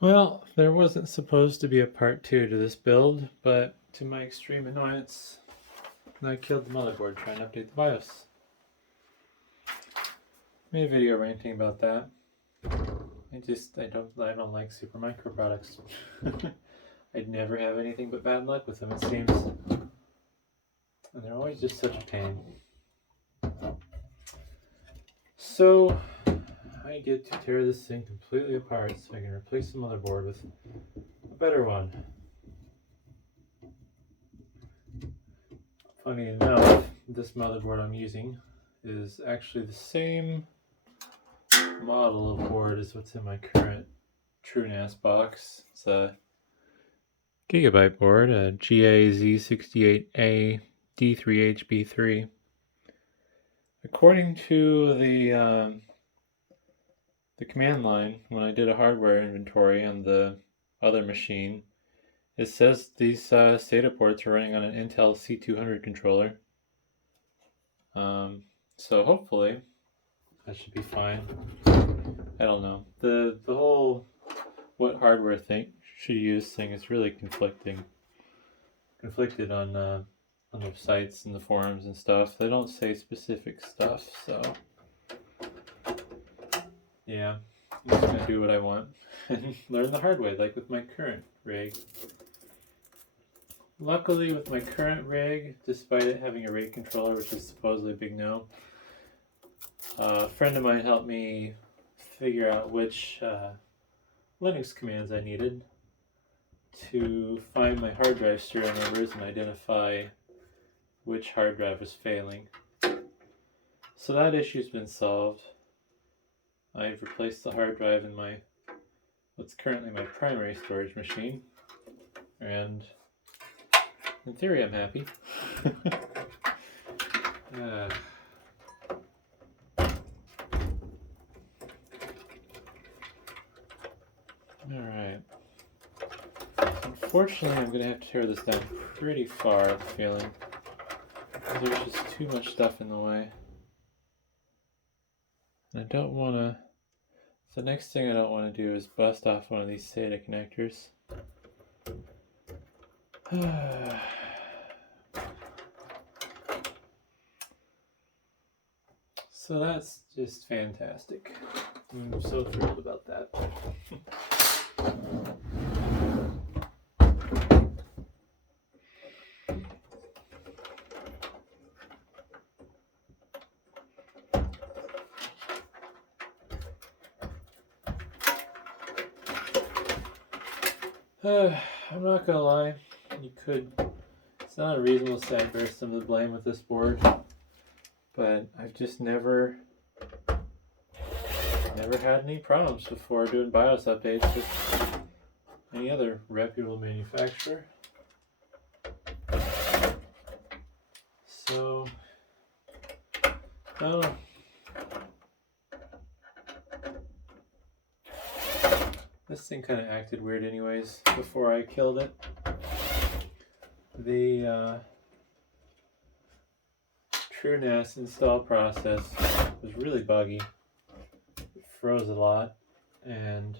Well, there wasn't supposed to be a part 2 to this build, but to my extreme annoyance, I killed the motherboard trying to update the BIOS. Made a video ranting about that. I don't like Supermicro products. I'd never have anything but bad luck with them, it seems. And they're always just such a pain. So I get to tear this thing completely apart so I can replace the motherboard with a better one. Funny enough, this motherboard I'm using is actually the same model of board as what's in my current TrueNAS box. It's a Gigabyte board, a GAZ68A D3HB3. According to the command line, when I did a hardware inventory on the other machine, it says these SATA ports are running on an Intel C200 controller. So hopefully that should be fine. I don't know. The whole what hardware thing should you use thing is really conflicted on the sites and the forums and stuff. They don't say specific stuff, so yeah, I'm just gonna do what I want and learn the hard way, like with my current rig. Luckily, with my current rig, despite it having a RAID controller, which is supposedly a big no, a friend of mine helped me figure out which Linux commands I needed to find my hard drive serial numbers and identify which hard drive was failing. So that issue's been solved. I've replaced the hard drive in what's currently my primary storage machine, and in theory I'm happy. Alright. Unfortunately, I'm going to have to tear this down pretty far, I have a feeling. There's just too much stuff in the way. And I don't want to... The next thing I don't want to do is bust off one of these SATA connectors. So that's just fantastic. I'm so thrilled about that. I'm not gonna lie, it's not unreasonable to say I bear some of the blame with this board, but I've just never had any problems before doing BIOS updates with any other reputable manufacturer. So, this thing kind of acted weird anyways before I killed it. The TrueNAS install process was really buggy. It froze a lot, and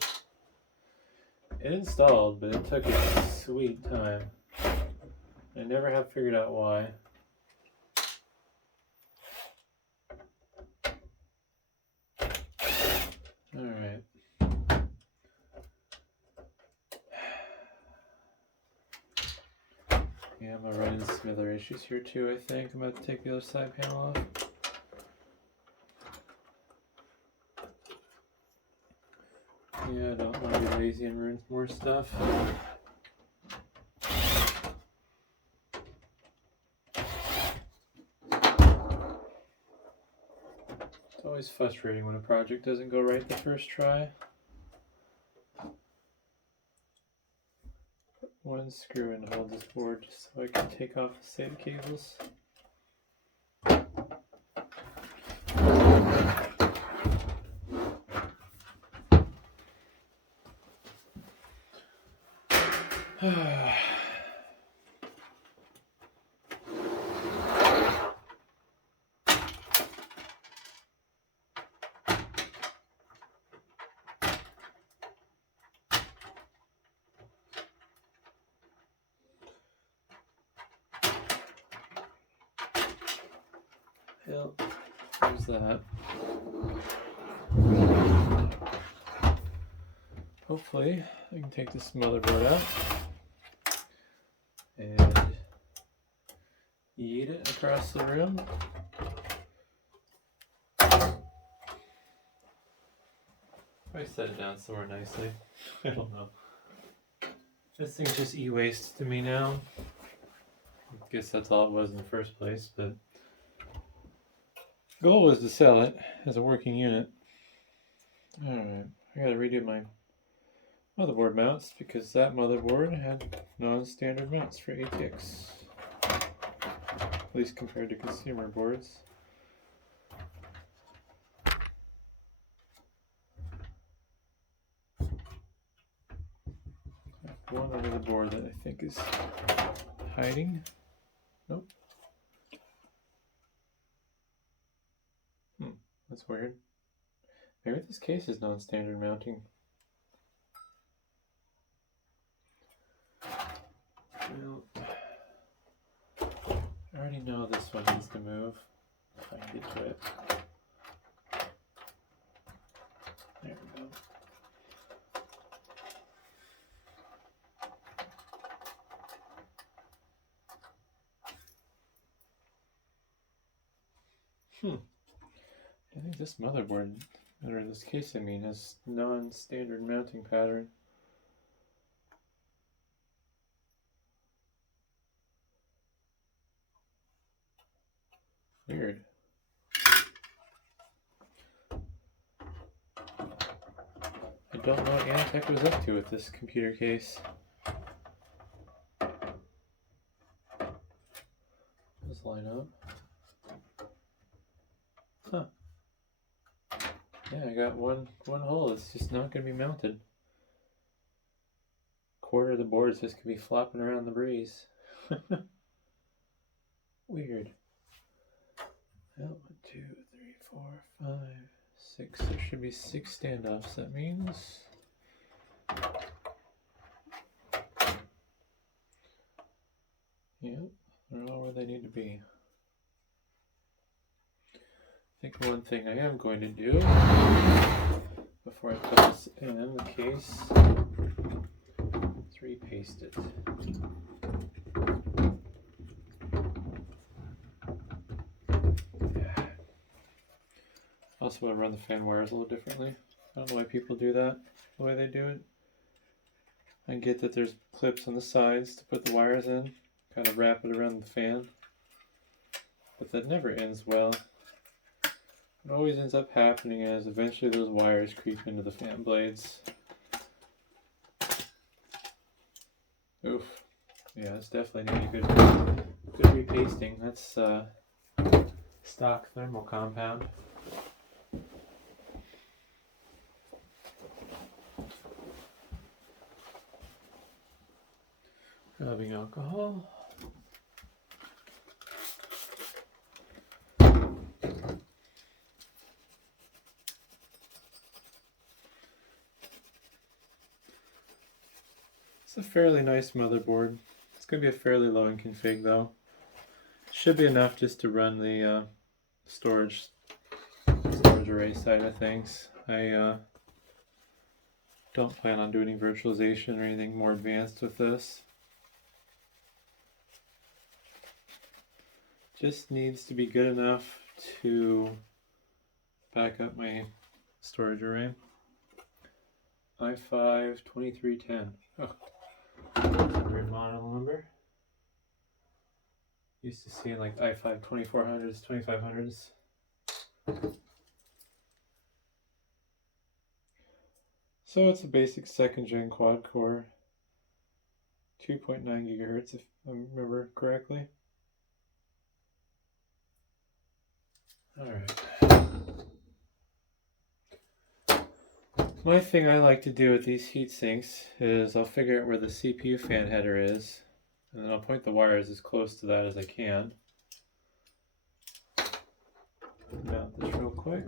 it installed, but it took its sweet time. I never have figured out why. Alright. Yeah, I'm gonna run into some other issues here too, I think. I'm about to take the other side panel off. Yeah, I don't want to be lazy and ruin more stuff. It's always frustrating when a project doesn't go right the first try. Put one screw in to hold this board just so I can take off the SATA cables. Yep, there's that. Hopefully, I can take this motherboard out and yeet it across the room. I set it down somewhere nicely. I don't know. This thing's just e-waste to me now. I guess that's all it was in the first place, but goal was to sell it as a working unit. Alright, I gotta redo my motherboard mounts because that motherboard had non-standard mounts for ATX. At least compared to consumer boards. One under the board that I think is hiding. Nope. That's weird. Maybe this case is non-standard mounting. Well, I already know this one needs to move. If I can get to it. There we go. I think this motherboard, or this case I mean, has non-standard mounting pattern. Weird. I don't know what Antec was up to with this computer case. Let's line up. Huh. Yeah, I got one hole. It's just not going to be mounted. Quarter of the board is just going to be flopping around the breeze. Weird. Well, 1, 2, 3, 4, 5, 6. There should be 6 standoffs. That means yep, they're all where they need to be. I think one thing I am going to do before I put this in the case is repaste it. Yeah. I also want to run the fan wires a little differently. I don't know why people do that the way they do it. I get that there's clips on the sides to put the wires in, kind of wrap it around the fan, but that never ends well. What always ends up happening is eventually those wires creep into the fan blades. Oof. Yeah, it's definitely needing good repasting. That's stock thermal compound. Rubbing alcohol. It's a fairly nice motherboard. It's going to be a fairly low end config though. Should be enough just to run the storage array side of things. I don't plan on doing any virtualization or anything more advanced with this. Just needs to be good enough to back up my storage array. i5 2310. Oh, that's a weird model number. Used to see like i5 2400s, 2500s. So it's a basic 2nd gen quad core, 2.9 gigahertz if I remember correctly. Alright. My thing I like to do with these heat sinks is I'll figure out where the CPU fan header is, and then I'll point the wires as close to that as I can. Mount this real quick.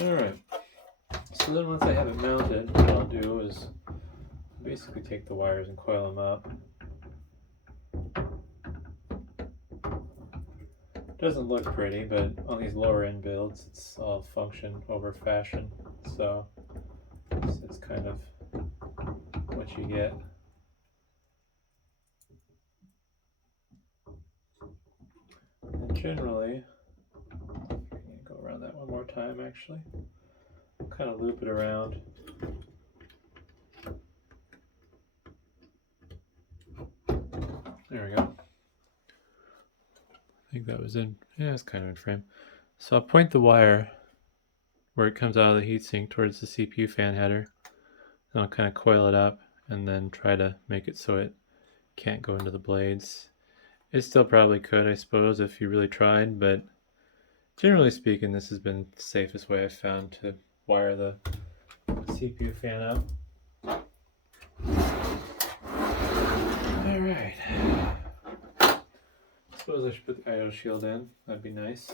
Alright, so then once I have it mounted, what I'll do is basically take the wires and coil them up. Doesn't look pretty, but on these lower end builds, it's all function over fashion, so it's kind of what you get. And generally, I'm gonna go around that one more time actually. Kind of loop it around. There we go. I think that was in, yeah, it's kind of in frame. So I'll point the wire where it comes out of the heatsink towards the CPU fan header. And I'll kind of coil it up and then try to make it so it can't go into the blades. It still probably could, I suppose, if you really tried, but generally speaking, this has been the safest way I've found to wire the CPU fan up. Alright. Suppose I should put the IO shield in. That'd be nice.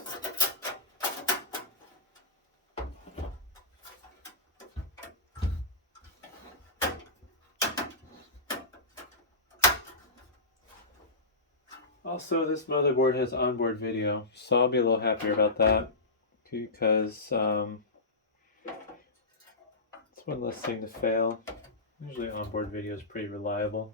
Also, this motherboard has onboard video, so I'll be a little happier about that because it's one less thing to fail. Usually onboard video is pretty reliable.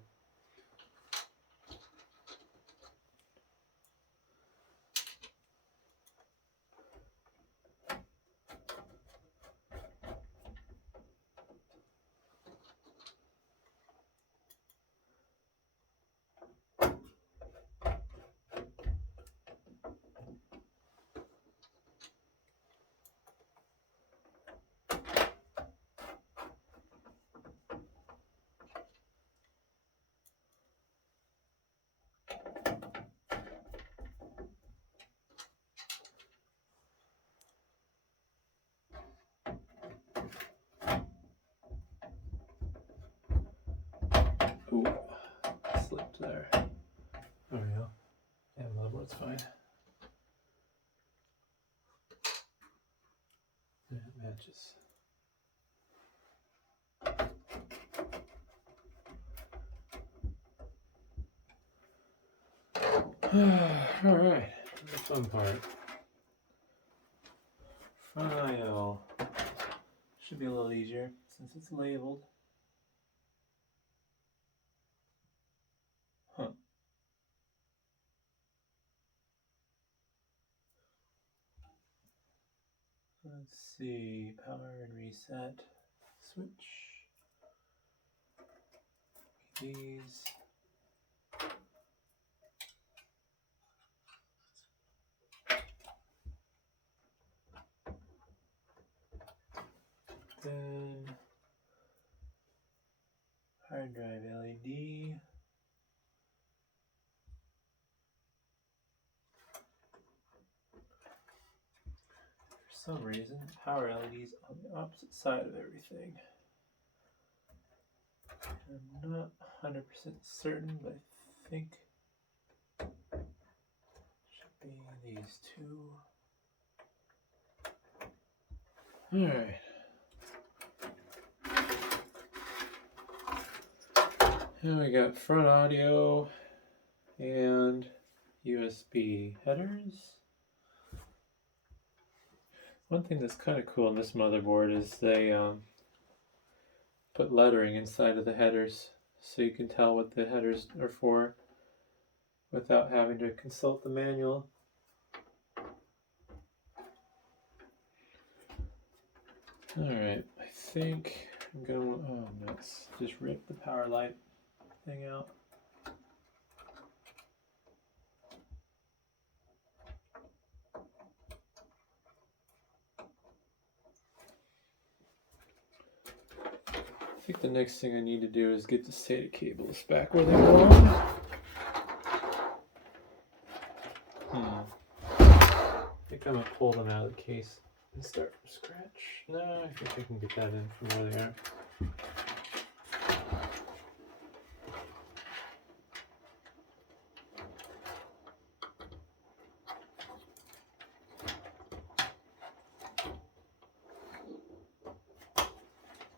Ooh, slipped there. There we go. Yeah, motherboard's fine. Yeah, it matches. Alright, the fun part. Front IO should be a little easier since it's labeled. Huh. Let's see, power and reset, switch, these. Then hard drive LED. For some reason, power LEDs on the opposite side of everything. I'm not 100% certain, but I think it should be these two. Alright. Now we got front audio and USB headers. One thing that's kind of cool on this motherboard is they put lettering inside of the headers so you can tell what the headers are for without having to consult the manual. Alright, I think I'm gonna, oh nuts, just rip the power light thing out. I think the next thing I need to do is get the SATA cables back where they belong. I think I'm gonna pull them out of the case and start from scratch. No, I think I can get that in from where they are.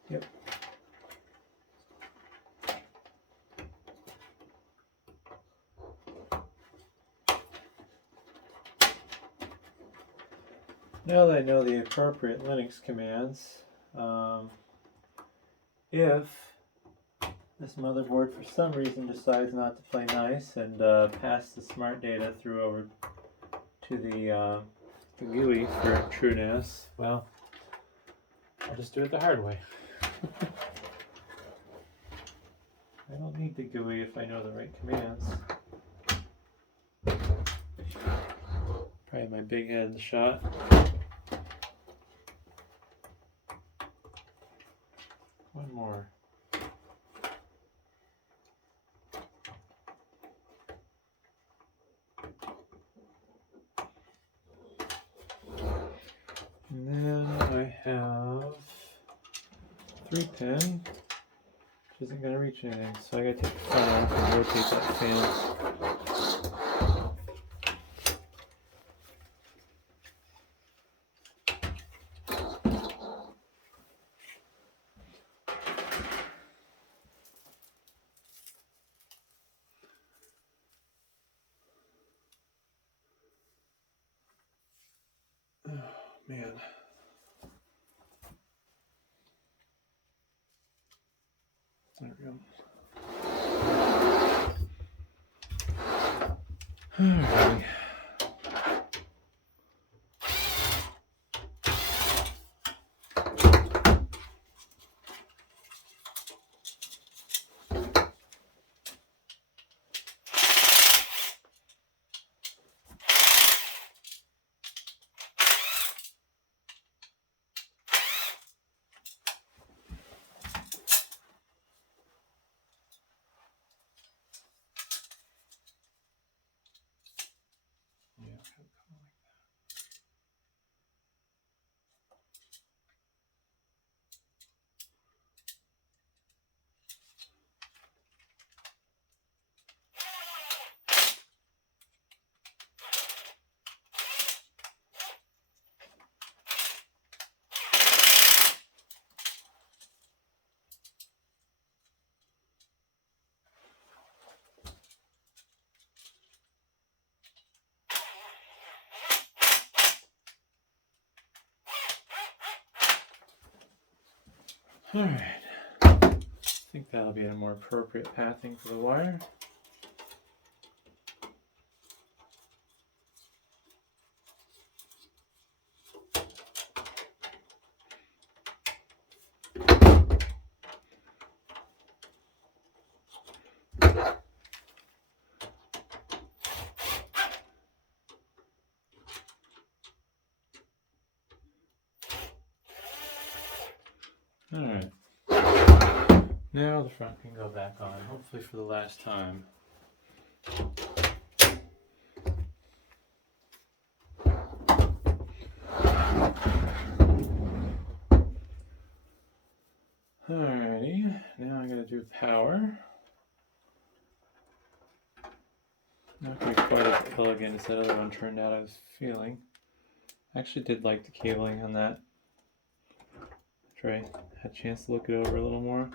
Yep. Now that I know the appropriate Linux commands, if this motherboard for some reason decides not to play nice and pass the smart data through over to the GUI for true NAS, well, I'll just do it the hard way. I don't need the GUI if I know the right commands. Probably my big head in the shot. One more. And then I have 3-pin, which isn't going to reach anything, so I got to take the fan off and rotate that fan. Oh, man. There we go. Alrighty. Alright, I think that'll be a more appropriate pathing for the wire. Alright, now the front can go back on, hopefully for the last time. Alrighty, now I'm going to do power. Not going to be quite as elegant as that other one turned out I was feeling. I actually did like the cabling on that. After I had a chance to look it over a little more.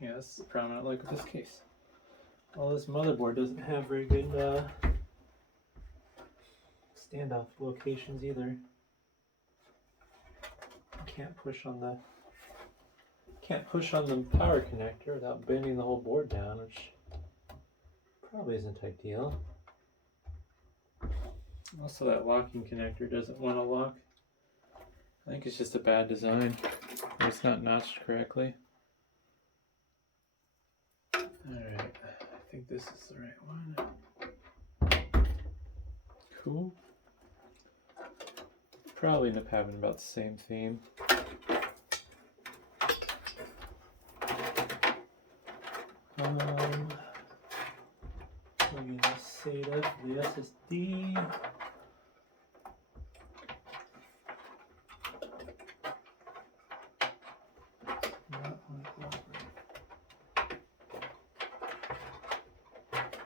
Yeah, this is the problem I like with this case. Well, this motherboard doesn't have very good standoff locations either. Can't push on the power connector without bending the whole board down, which probably isn't ideal. Also, that locking connector doesn't want to lock. I think it's just a bad design. Or it's not notched correctly. Alright, I think this is the right one. Cool. Probably end up having about the same theme. We're gonna set up the SSD.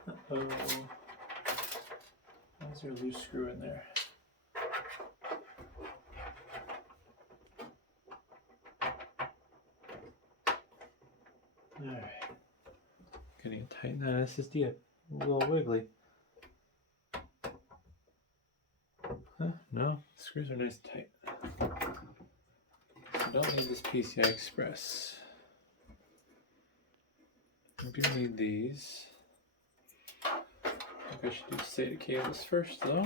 Uh-oh. Why is there a loose screw in there? Alright. Getting it tighten that SSD up. A little wiggly. Huh? No, the screws are nice and tight. So don't need this PCI Express. I do need these. I think I should do SATA cables first though.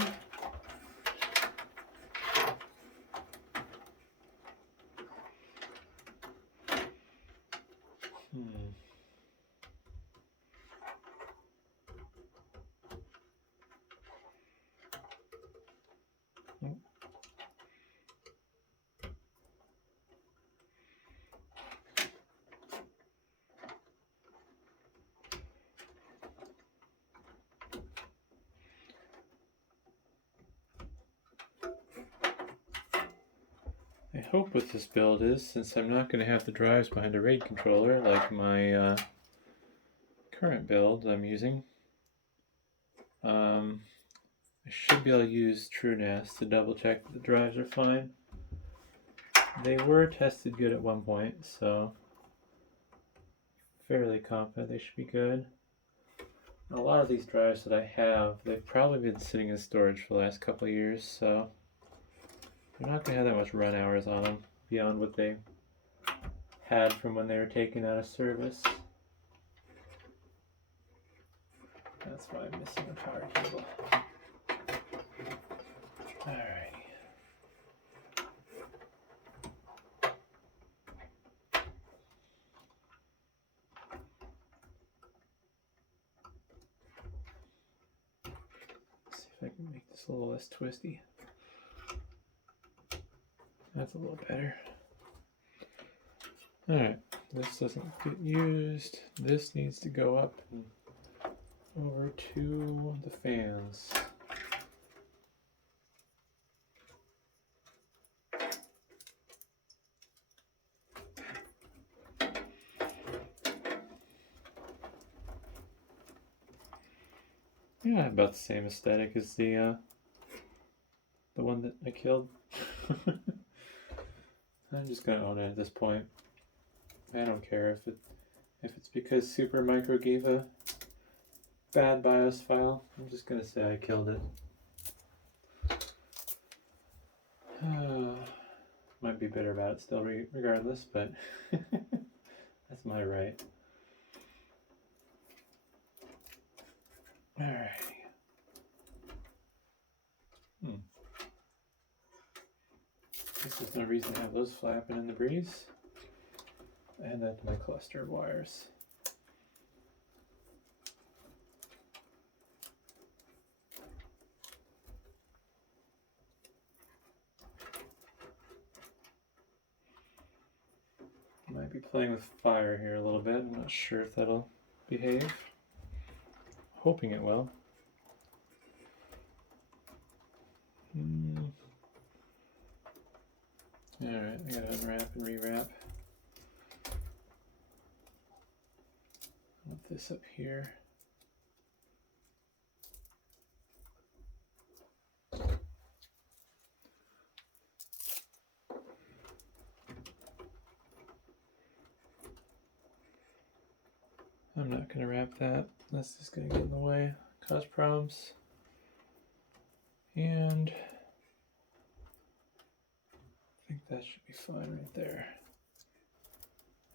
I hope with this build is, since I'm not going to have the drives behind a RAID controller like my current build I'm using, I should be able to use TrueNAS to double check that the drives are fine. They were tested good at one point, so fairly confident they should be good. And a lot of these drives that I have, they've probably been sitting in storage for the last couple of years, so they're not going to have that much run hours on them beyond what they had from when they were taken out of service. That's why I'm missing a power cable. Alrighty. Let's see if I can make this a little less twisty. That's a little better. Alright, this doesn't get used. This needs to go up and over to the fans. Yeah, about the same aesthetic as the one that I killed. I'm just gonna own it at this point. I don't care if it's because Supermicro gave a bad BIOS file. I'm just gonna say I killed it. Might be bitter about it still, regardless, but that's my right. Alright. Guess there's no reason to have those flapping in the breeze. And that's my cluster of wires. Might be playing with fire here a little bit. I'm not sure if that'll behave. Hoping it will. Alright, I gotta unwrap and rewrap. Put this up here. I'm not going to wrap that. That's just going to get in the way, cause problems. And I think that should be fine right there.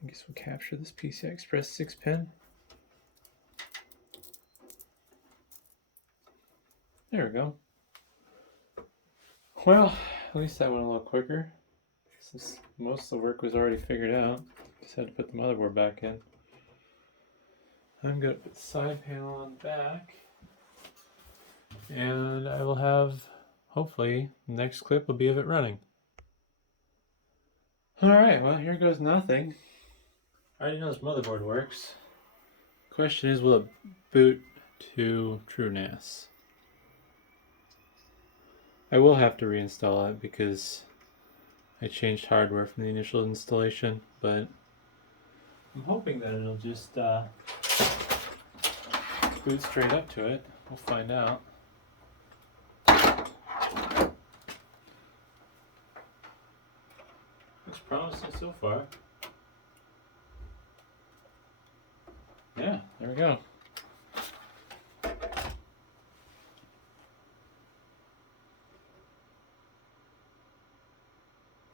I guess we'll capture this PCI Express 6-pin. There we go. Well, at least that went a little quicker, since most of the work was already figured out. Just had to put the motherboard back in. I'm going to put the side panel on the back, and I will have, hopefully, the next clip will be of it running. Alright, well, here goes nothing. I already know this motherboard works. Question is, will it boot to TrueNAS? I will have to reinstall it because I changed hardware from the initial installation, but I'm hoping that it'll just boot straight up to it. We'll find out. Looks promising so far. There we go.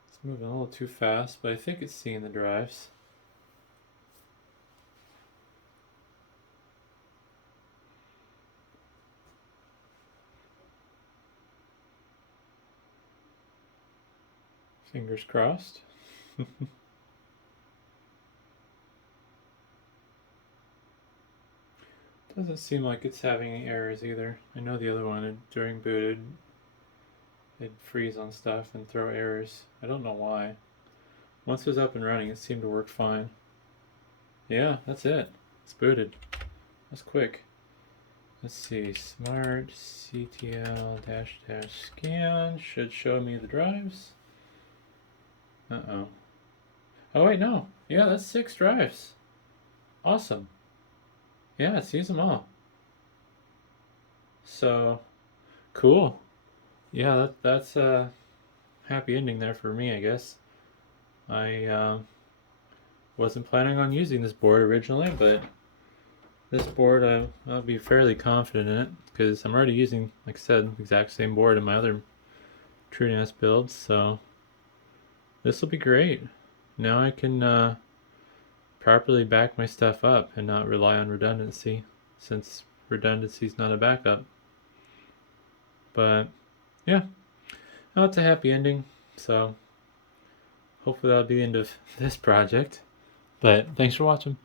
It's moving a little too fast, but I think it's seeing the drives. Fingers crossed. Doesn't seem like it's having any errors either. I know the other one, during booted, it'd freeze on stuff and throw errors. I don't know why. Once it was up and running, it seemed to work fine. Yeah, that's it. It's booted. That's quick. Let's see. Smart CTL -- scan should show me the drives. Uh-oh. Oh, wait, no. Yeah, that's 6 drives. Awesome. Yeah, it sees them all. So, cool. Yeah, that's a happy ending there for me, I guess. I wasn't planning on using this board originally, but this board I'll be fairly confident in it because I'm already using, like I said, the exact same board in my other TrueNAS builds, so this will be great. Now I can properly back my stuff up and not rely on redundancy, since redundancy is not a backup. But yeah, well, it's a happy ending, so hopefully that'll be the end of this project. But thanks for watching.